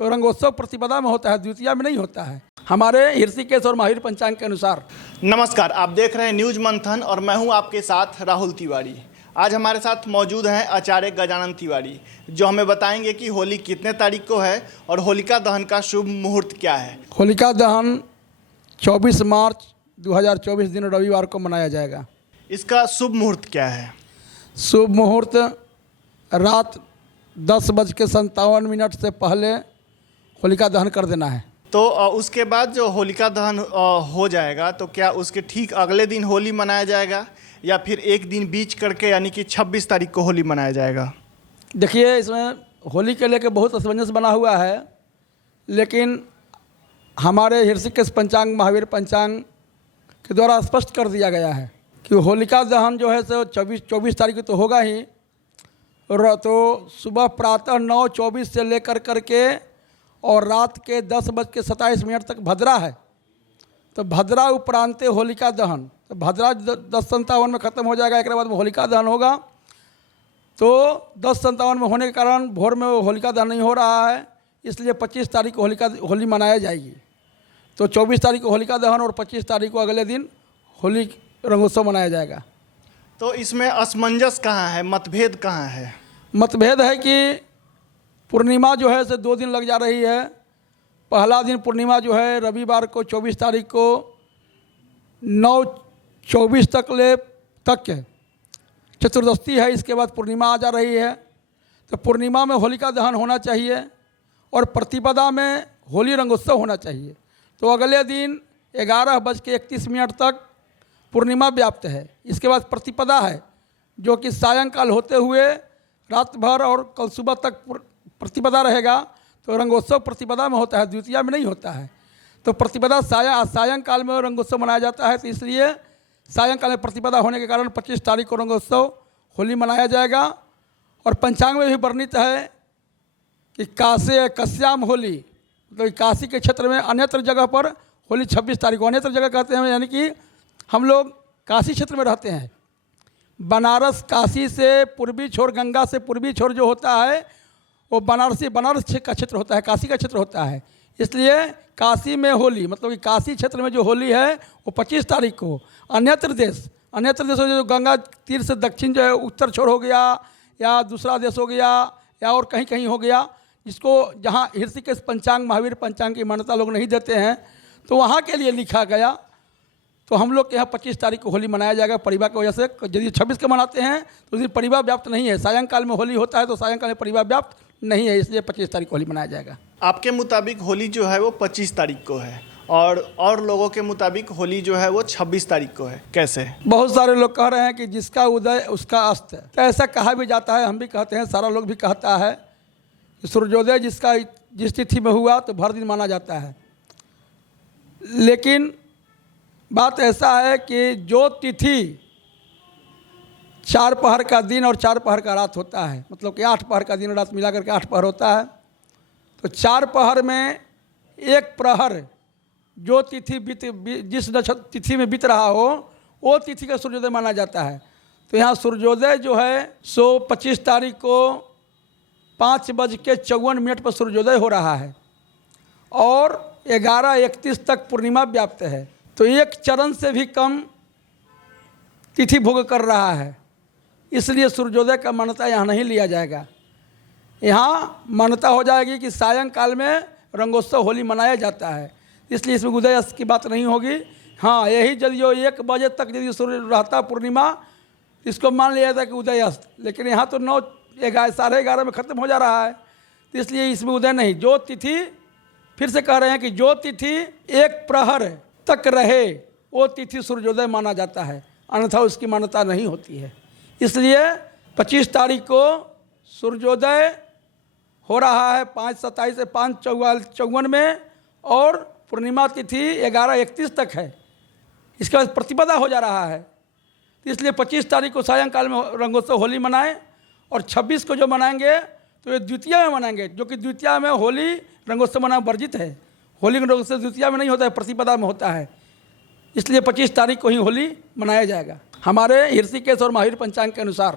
तो रंगोत्सव प्रतिपदा में होता है, द्वितीया में नहीं होता है, हमारे ऋषिकेश और माहिर पंचांग के अनुसार। नमस्कार, आप देख रहे हैं न्यूज मंथन और मैं हूं आपके साथ राहुल तिवारी। आज हमारे साथ मौजूद हैं आचार्य गजानन तिवारी, जो हमें बताएंगे कि होली कितने तारीख को है और होलिका दहन का शुभ मुहूर्त क्या है। होलिका दहन 24 मार्च 2024 दिन रविवार को मनाया जाएगा। इसका शुभ मुहूर्त क्या है? शुभ मुहूर्त रात 10:57 से पहले होलिका दहन कर देना है। तो उसके बाद जो होलिका दहन हो जाएगा तो क्या उसके ठीक अगले दिन होली मनाया जाएगा या फिर एक दिन बीच करके यानी कि 26 तारीख को होली मनाया जाएगा? देखिए, इसमें होली के लेके बहुत असमंजस बना हुआ है, लेकिन हमारे ऋषिकेश पंचांग महावीर पंचांग के द्वारा स्पष्ट कर दिया गया है कि होलिका दहन जो है सो 24 तारीख को तो होगा ही, तो सुबह प्रातः 9:24 से लेकर करके और रात के 10:27 तक भद्रा है। तो भद्रा उपरांते होलिका दहन, तो भद्रा 10:57 में ख़त्म हो जाएगा, एक बाद में होलिका दहन होगा। तो 10:57 में होने के कारण भोर में होलिका दहन नहीं हो रहा है, इसलिए 25 तारीख को होली मनाई जाएगी। तो 24 तारीख को होलिका दहन और 25 तारीख को अगले दिन होली रंगोत्सव मनाया जाएगा। तो इसमें असमंजस कहाँ है, मतभेद कहाँ है? मतभेद है कि पूर्णिमा जो है से 2 दिन लग जा रही है। पहला दिन पूर्णिमा जो है रविवार को 24 तारीख को 9:24 तक चतुर्दशी है, इसके बाद पूर्णिमा आ जा रही है। तो पूर्णिमा में होलिका दहन होना चाहिए और प्रतिपदा में होली रंगोत्सव होना चाहिए। तो अगले दिन 11:31 तक पूर्णिमा व्याप्त है, इसके बाद प्रतिपदा है जो कि सायंकाल होते हुए रात भर और कल सुबह तक प्रतिपदा रहेगा। तो रंगोत्सव प्रतिपदा में होता है, द्वितीया में नहीं होता है। तो प्रतिपदा सायंकाल में रंगोत्सव मनाया जाता है, तो इसलिए सायंकाल में प्रतिपदा होने के कारण 25 तारीख को रंगोत्सव होली मनाया जाएगा। और पंचांग में भी वर्णित है कि कस्याम होली, मतलब काशी के क्षेत्र में अन्यत्र जगह पर होली 26 तारीख को, अन्यत्र जगह कहते हैं यानी कि हम लोग काशी क्षेत्र में रहते हैं। बनारस काशी से पूर्वी छोर, गंगा से पूर्वी छोर जो होता है वो बनारस का क्षेत्र होता है, काशी का क्षेत्र होता है। इसलिए काशी में होली, मतलब कि काशी क्षेत्र में जो होली है वो 25 तारीख को। अन्यत्र देश जो गंगा तीर से दक्षिण जो है उत्तर छोर हो गया या दूसरा देश हो गया या और कहीं कहीं हो गया, जिसको जहाँ ऋषिकेश पंचांग महावीर पंचांग की मान्यता लोग नहीं देते हैं, तो वहाँ के लिए लिखा गया। तो हम लोग के यहाँ 25 तारीख को होली मनाया जाएगा परिवार की वजह से। यदि 26 को मनाते हैं तो उस दिन परिवार व्याप्त नहीं है, सायंकाल में होली होता है तो सायंकाल में परिवार व्याप्त नहीं है, इसलिए 25 तारीख को होली मनाया जाएगा। आपके मुताबिक होली जो है वो 25 तारीख को है और लोगों के मुताबिक होली जो है वो 26 तारीख को है, कैसे? बहुत सारे लोग कह रहे हैं कि जिसका उदय उसका अस्त है, तो ऐसा कहा भी जाता है, हम भी कहते हैं, सारा लोग भी कहता है कि सूर्योदय जिस तिथि में हुआ तो भर दिन माना जाता है। लेकिन बात ऐसा है कि जो तिथि 4 पहर का दिन और 4 पहर का रात होता है, मतलब कि 8 पहर का दिन और रात मिला करके 8 पहर होता है, तो 4 पहर में 1 प्रहर जो तिथि जिस तिथि में बीत रहा हो वो तिथि का सूर्योदय माना जाता है। तो यहाँ सूर्योदय जो है सो 25 तारीख को 5:54 पर सूर्योदय हो रहा है और 11:31 तक पूर्णिमा व्याप्त है। तो 1 चरण से भी कम तिथि भोग कर रहा है, इसलिए सूर्योदय का मान्यता यहाँ नहीं लिया जाएगा। यहाँ मान्यता हो जाएगी कि सायंकाल में रंगोत्सव होली मनाया जाता है, इसलिए इसमें उदय अस्त की बात नहीं होगी। हाँ, यही यदि 1 बजे तक यदि सूर्य रहता पूर्णिमा, इसको मान लिया जाता कि उदय अस्त, लेकिन यहाँ तो 9:30 में ख़त्म हो जा रहा है, तो इसलिए इसमें उदय नहीं। जो तिथि, फिर से कह रहे हैं कि जो तिथि 1 प्रहर तक रहे वो तिथि सूर्योदय माना जाता है, अन्यथा उसकी मान्यता नहीं होती है। इसलिए 25 तारीख को सूर्योदय हो रहा है 5:27 से 5:54 में और पूर्णिमा तिथि 11:31 तक है, इसके बाद प्रतिपदा हो जा रहा है। तो इसलिए 25 तारीख को सायंकाल में रंगोत्सव होली मनाएं और 26 को जो मनाएंगे तो ये द्वितीया में मनाएंगे, जो कि द्वितीया में होली रंगोत्सव मनाना वर्जित है। होली रंगोत्सव द्वितीया में नहीं होता है, प्रतिपदा में होता है, इसलिए 25 तारीख को ही होली मनाया जाएगा हमारे ऋषिकेश और माहिर पंचांग के अनुसार।